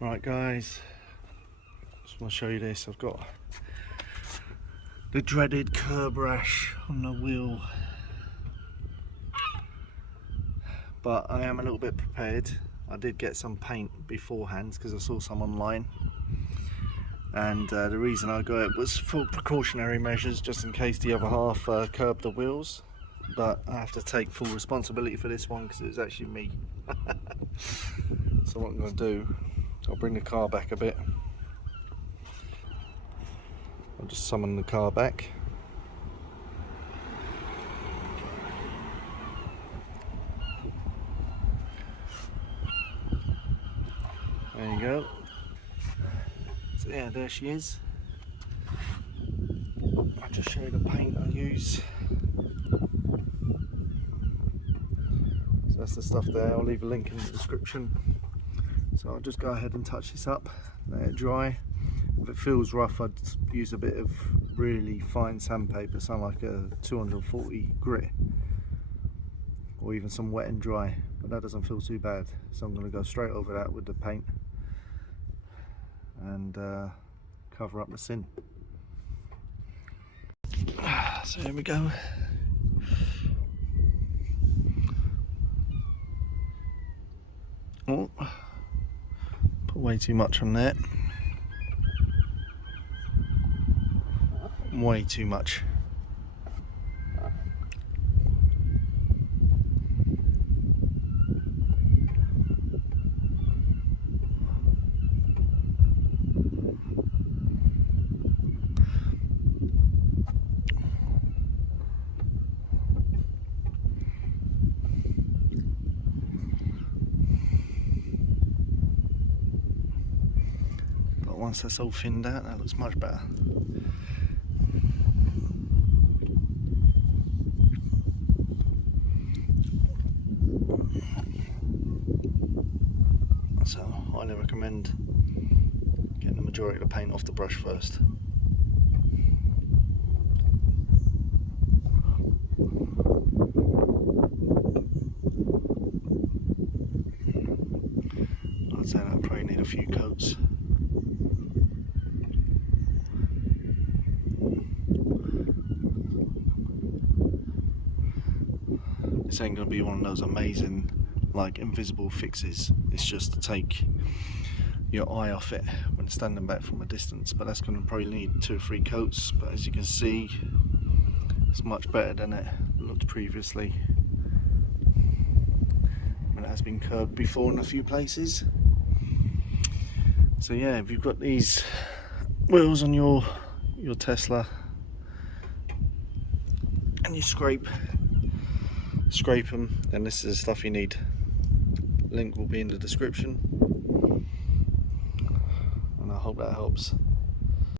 Right guys, just want to show you this. I've got the dreaded curb rash on the wheel, but I am a little bit prepared. I did get some paint beforehand because I saw some online, and the reason I got it was for precautionary measures, just in case the other half curbed the wheels. But I have to take full responsibility for this one because it was actually me. So what I'm going to do, I'll bring the car back a bit. I'll just summon the car back. There you go. So yeah, there she is. I'll just show you the paint I use. So that's the stuff there. I'll leave a link in the description. So I'll just go ahead and touch this up, let it dry. If it feels rough, I'd use a bit of really fine sandpaper, something like a 240 grit, or even some wet and dry, but that doesn't feel too bad. So I'm going to go straight over that with the paint and cover up the sin. So here we go. Oh, put way too much on there. Way too much. But once that's all thinned out, that looks much better. So I highly recommend getting the majority of the paint off the brush first. I'd say that probably need a few coats. This ain't going to be one of those amazing like invisible fixes. It's just to take your eye off it when standing back from a distance, but that's going to probably need 2 or 3 coats. But as you can see, it's much better than it looked previously. And it has been curbed before in a few places. So yeah, if you've got these wheels on your Tesla and you scrape them, then this is the stuff you need. Link will be in the description, and I hope that helps.